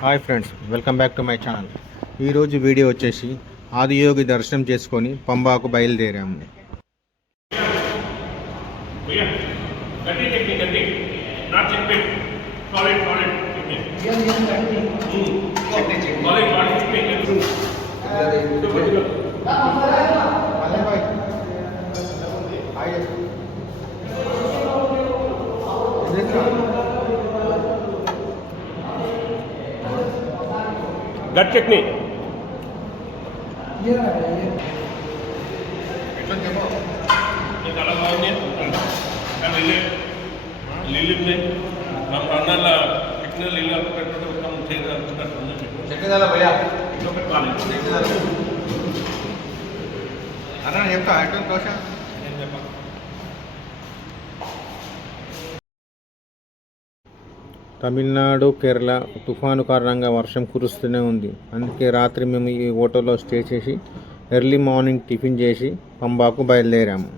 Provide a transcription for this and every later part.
Hi friends, welcome back to my channel. ఈరోజు video వచ్చేసి ఆదియోగి దర్శనం చేసుకొని పంబాకు బయలుదేరాము. గట్ చట్నీ చాలా బాగుంది. కానీ నీళ్ళు ఉన్నాయి. ನಮ್ಮ ಅಣ್ಣಲ್ಲ ಚಟ್ನಿ ನೀళ్ళు ಕಟ್ಟಿಟ್ಟು ನಮ್ಮ చెక్కిదాల భయ్యా అన్న చెప్తా ఐటమ్ దోశ. తమిళనాడు, కేరళ తుఫాను కారణంగా వర్షం కురుస్తూనే ఉంది. అందుకే రాత్రి మేము ఈ హోటల్లో స్టే చేసి ఎర్లీ మార్నింగ్ టిఫిన్ చేసి పంబాకు బయలుదేరాము.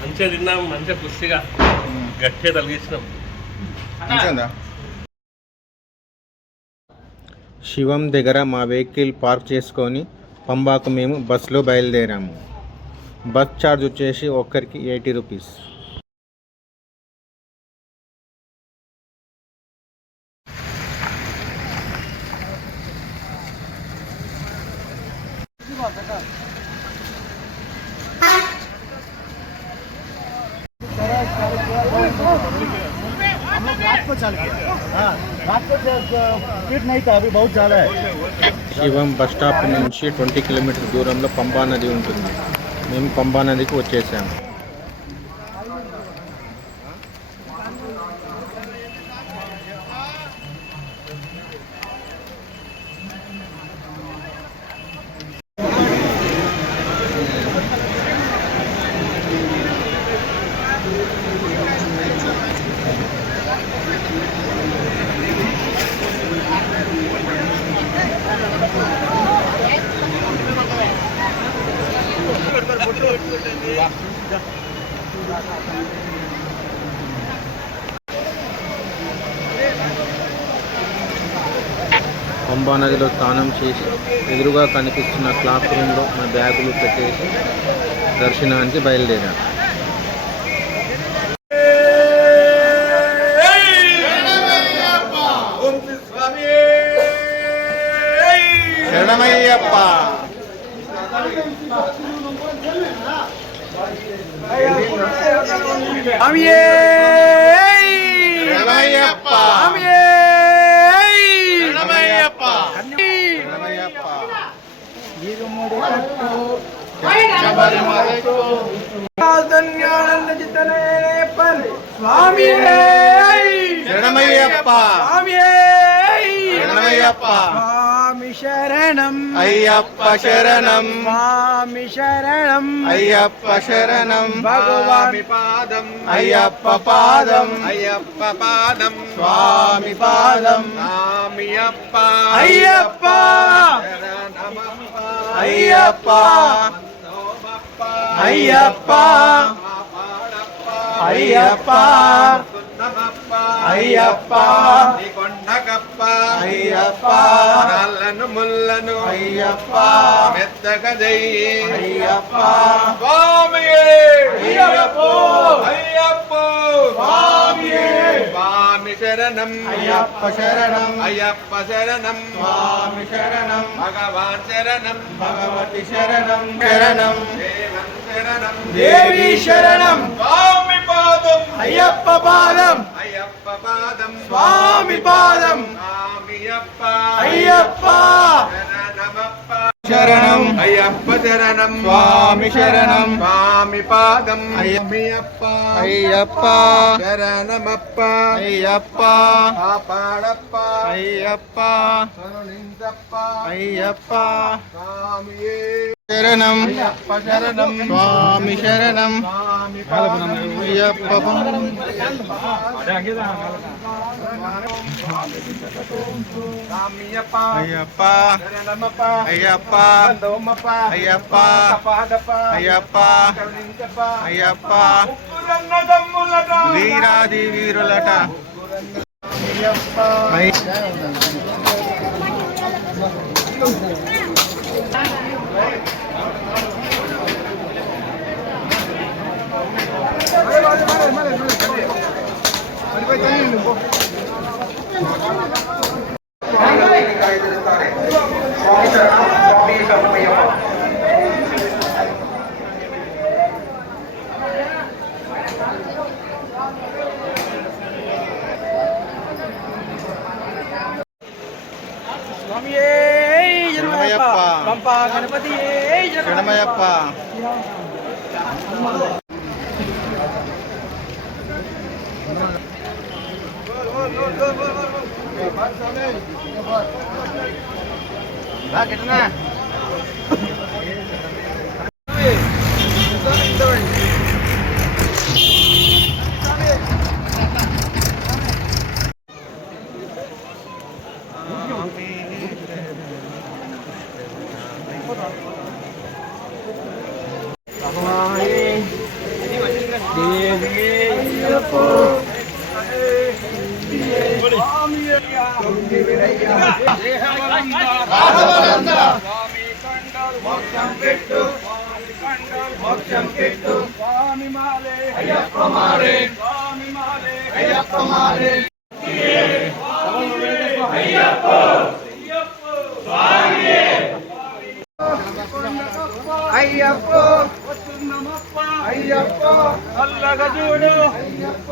మంచిగా తిన్నాం, మంచిగా పుష్టిగా గట్టిగా తలిగించినాం. శివం దగ్గర మా వెహికల్ పార్క్ చేసుకొని పంబాకు మేము బస్సులో బయలుదేరాము. బస్ ఛార్జ్ వచ్చేసి ఒక్కరికి 80 రూపీస్. శివం బస్ స్టాప్ నుంచి 20 కిలోమీటర్ దూరంలో పంబా నది ఉంటుంది. మేము పంబా నదికి వచ్చేసాము. పంబా నదిలో స్నానం చేసి ఎదురుగా కనిపిస్తున్న క్లాస్ రూమ్లో మన బ్యాగులు పెట్టేసి దర్శనానికి బయలుదేరాం. శరణమయ్యప్ప. స్వామి శరణం అయ్యప్ప శరణం, స్వామి శరణం అయ్యప్ప శరణం, భగవామి పాదం అయ్యప్ప పాదం, అయ్యప్ప పాదం స్వామి పాదం, స్వామియప్ప అయ్యప్ప శరణమప్ప అయ్యప్ప అయ్యప్ప అయ్యప్ప సున్నమప్ప అయ్యప్ప కొండ నకప్ప అయ్యప్ప రాళ్ళను ముళ్ళను అయ్యప్ప మెత్తగా చెయ్యి అయ్యప్ప స్వామియే అయ్యప్పో అయ్యప్పో స్వామియే స్వామి శరణం అయ్యప్ప శరణం అయ్యప్ప శరణం స్వామి శరణం భగవాన్ శరణం భగవతి శరణం శరణం దేవన్ శరణం దేవి శరణం స్వామి పాదం అయ్యప్ప పాదం అయ్యప్ప పాదం స్వామి పాదం స్వామియప్ప అయ్యప్ప శరణమప్ప శరణం అయ్యప్ప శరణం స్వామి శరణం స్వామి పాదం అయ్యప్ప అయ్యప్ప అయ్యప్ప శరణమప్ప అయ్యప్ప కాపాడప్ప అయ్యప్ప కరుణించప్ప అయ్యప్ప స్వామియే శరణం అయ్యప్ప శరణం స్వామి శరణం స్వామి పాదం అయ్యప్ప స్వామియప్ప అయ్యప్ప శరణమప్ప అయ్యప్ప బంధవమప్ప అయ్యప్ప కాపాడప్ప అయ్యప్ప కరుణించప్ప అయ్యప్ప ముగ్గురన్న దమ్ములట వీరాది వీరులట అయ్యప్ప శరణమయ్యప్ప పంపా గణపతి శరణమయ్యప్ప స్వామి మాలే అయ్యప్ప మాలే స్వామి మాలే అయ్యప్ప మాలే అయ్యప్ప అయ్యప్ప వస్తున్నమప్ప అయ్యప్ప అల్లగా చూడు అయ్యప్ప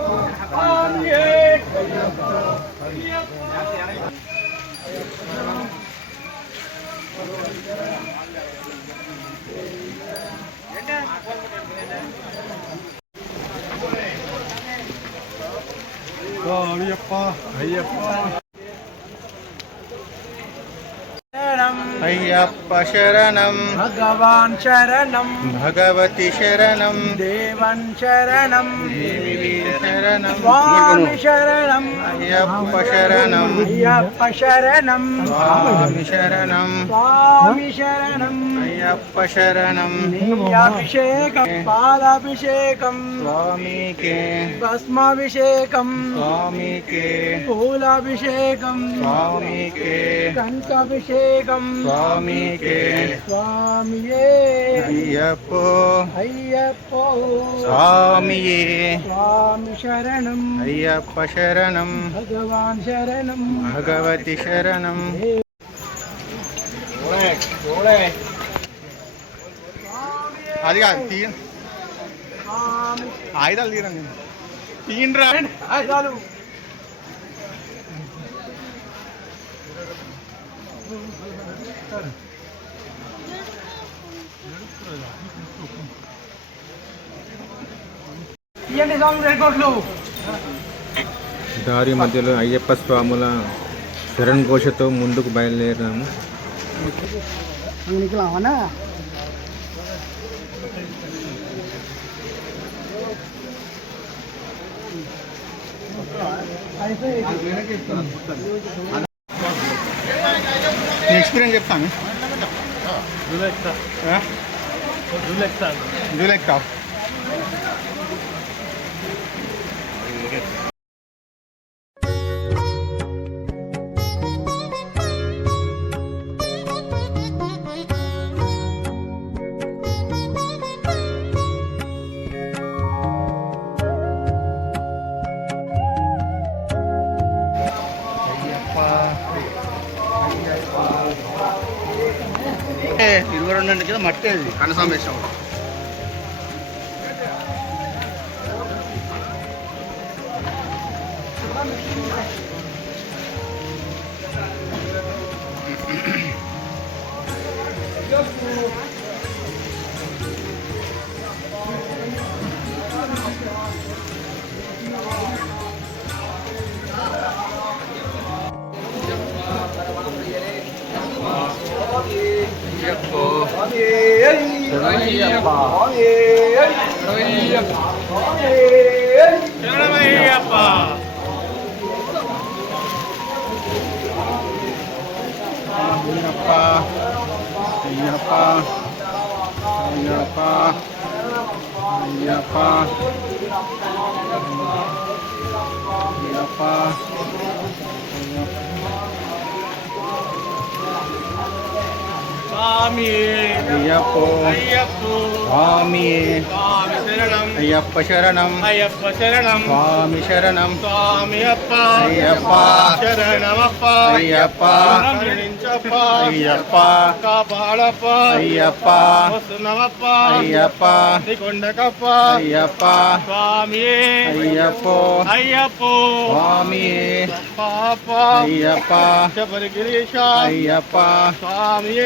అయ్యప్ప శరణం భగవాన్ శరణం భగవతి శరణం దేవన్ శరణం దేవి శరణం స్వామి శరణం అయ్యప్ప శరణం అయ్యప్ప శరణం స్వామి శరణం స్వామి శరణం అయ్యప్ప శరణం అభిషేకం పాలాభిషేకం స్వామికే భస్మాభిషేకం స్వామికే పూలాభిషేకం స్వామికే కంఠాభిషేకం స్వామికే స్వామియే అయ్యప్పో అయ్యప్పో స్వామియే స్వామి శరణం అయ్యప్ప శరణం భగవాన్ శరణం భగవతి శరణం అది కాదు తీయ స్వామి ఆయుధాలు తీరండి తీయండిరా ఆయుధాలు తీయండి స్వామి రేకోట్లు దారి మధ్యలో అయ్యప్ప స్వాముల శరణ్ ఘోషతో ముందుకు బయలుదేరాము నికలావనా ఎక్స్పీరియన్స్ చెప్తాను జూలెక్టా 22 కిలో మట్టి అది కనసాం వేసాం. అయ్యప్ప శరణం అయ్యప్ప శరణం స్వామి శరణం స్వామి అప్ప అయ్యప్ప శరణమప్ప అయ్యప్ప అయ్యప్ప కాపాడప్ప అయ్యప్ప వస్తున్నవప్ప అయ్యప్ప కొండకప్ప అయ్యప్ప స్వామి అయ్యప్ప అయ్యప్ప స్వామి పాప అయ్యప్ప శబరిగిరీశ అయ్యప్ప స్వామి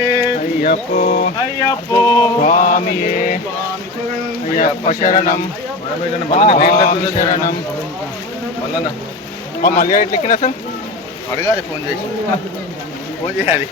అయ్యప్ప అయ్యప్ప స్వామి అయ్యప్ప శరణం శరణం మళ్ళీ ఎట్లా ఎక్కినా సార్ అడగాలి ఫోన్ చేయాలి.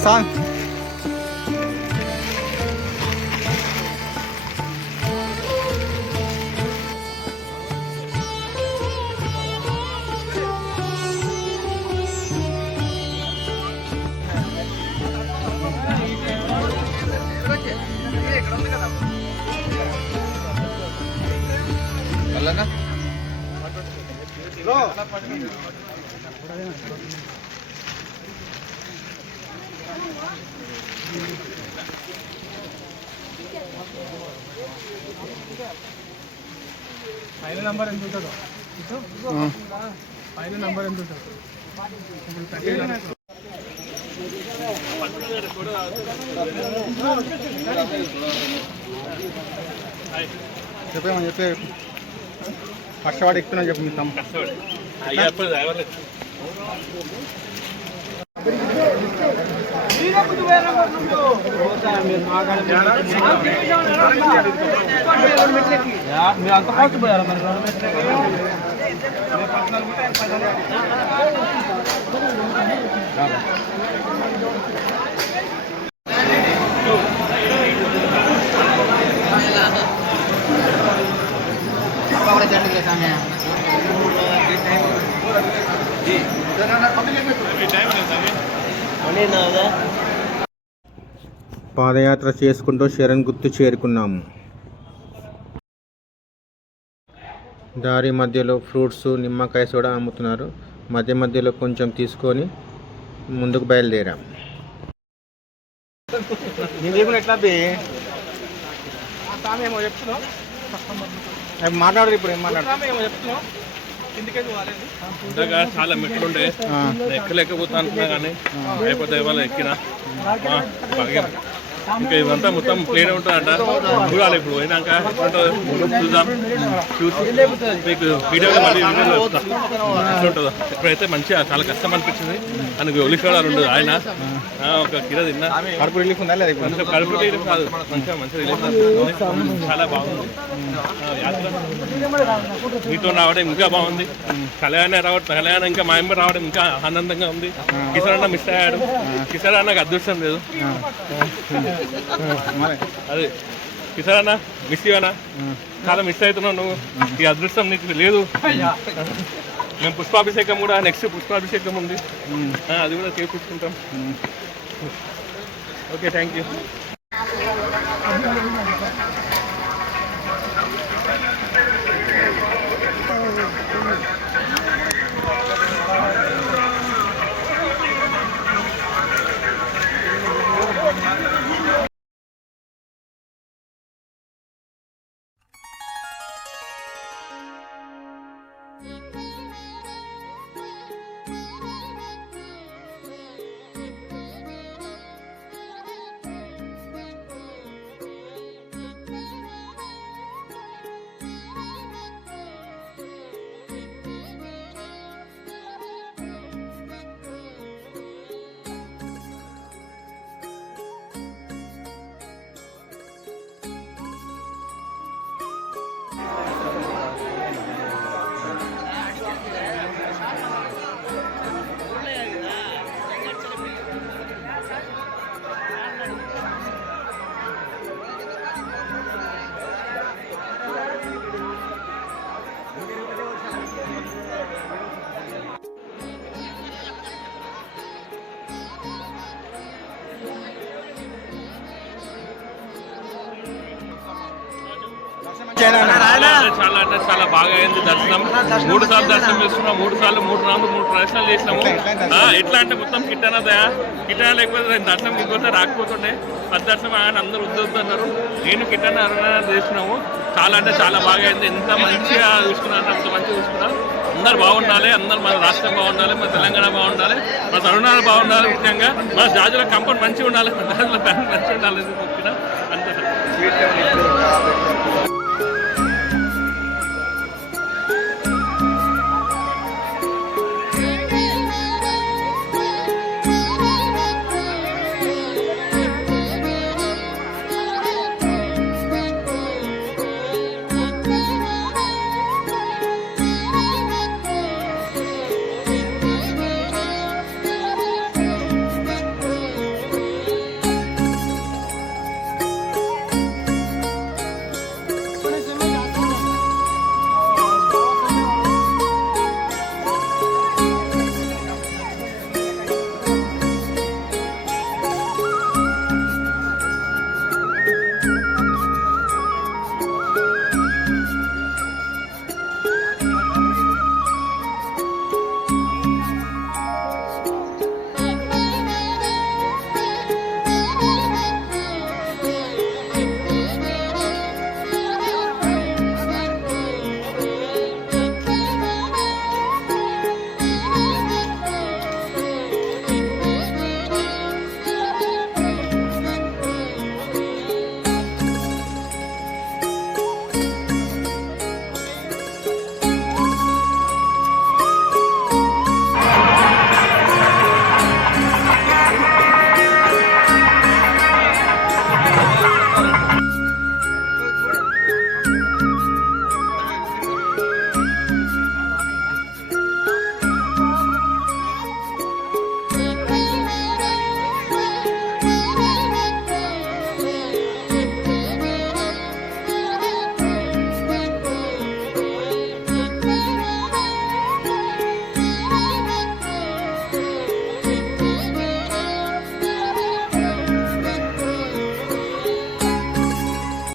Saan? Wala na? పైన నంబర్ ఎంత ఉంటుందో పైన నంబర్ ఎంత ఉంటుంది చెప్పేమని చెప్పే కష్టపడి ఎక్కుతున్నా చెప్పు మీ తమ్ము మీరు అంత ఫాస్ట్ పోయారా మరి పాదయాత్ర చేసుకుంటూ శరణ్ గుర్తు చేరుకున్నాము. దారి మధ్యలో ఫ్రూట్స్, నిమ్మకాయ సోడా అమ్ముతున్నారు. మధ్య మధ్యలో కొంచెం తీసుకొని ముందుకు బయలుదేరాం. ఎట్లా మాట్లాడరు ఇప్పుడు ఏం మాట్లాడు ఇంతగా చాలా మెట్లుండే ఎక్కలేకపోతా అనుకున్నా కానీ అయిపోతే ఇవాళ ఎక్కినా ఇంకా ఇదంతా మొత్తం ప్లేన్ ఉంటుందంట. చూడాలి ఇప్పుడు పోయినాక చూద్దాం. మీకు వీడియోలో మళ్ళీ వీడియోలో ఎట్లుంటుందో. ఇప్పుడైతే మంచిగా చాలా కష్టం అనిపించింది. మనకి ఒలికాడాలు ఉండదు. ఆయన ఒక కిలో తిన్నా కడుపు రిలీఫ్ ఉందా లేదా? మంచిగా కడుపు రిలీఫ్ కాదు, మంచిగా రిలీఫ్ అనిపిస్తుంది. చాలా బాగుంది యాత్ర. మీతో రావడం ఇంకా బాగుంది. కళ్యాణం ఇంకా మా ఎంబర్ రావడం ఇంకా ఆనందంగా ఉంది. కిషోర్ అన్న మిస్ అయ్యాడు. కిషోర్ అన్నకు అదృష్టం లేదు. అదే కిషోర్ అన్న మిస్ ఇవ్వనా, చాలా మిస్ అవుతున్నావు నువ్వు. ఈ అదృష్టం నీకు లేదు. మేము పుష్పాభిషేకం కూడా నెక్స్ట్ పుష్పాభిషేకం ఉంది, అది కూడా చేపించుకుంటాం. Okay, thank you. చాలా అంటే చాలా బాగా అయింది దర్శనం. 3 సార్లు దర్శనం చేసుకున్నాం. 3 సార్లు 3 రౌండ్లు 3 ప్రదర్శనలు చేసినాము. ఎట్లా అంటే మొత్తం కిట్టనా లేకపోతే దర్శనం ఇంకోసారి రాకపోతుండే. పది దర్శనం ఆయన అందరూ వద్దన్నారు. నేను కిట్టనా చేసినాము. చాలా అంటే చాలా బాగా అయింది. ఎంత మంచిగా చూసుకున్నాను, అంత మంచిగా చూసుకున్నాను. అందరు బాగుండాలి, అందరు మన రాష్ట్రం బాగుండాలి, మన తెలంగాణ బాగుండాలి, మన తరుణాలు బాగుండాలి. ముఖ్యంగా మన జాజుల కంపౌండ్ మంచిగా ఉండాలి, మన జాజుల ఫ్యామిలీ మంచిగా ఉండాలి. అంతే సార్.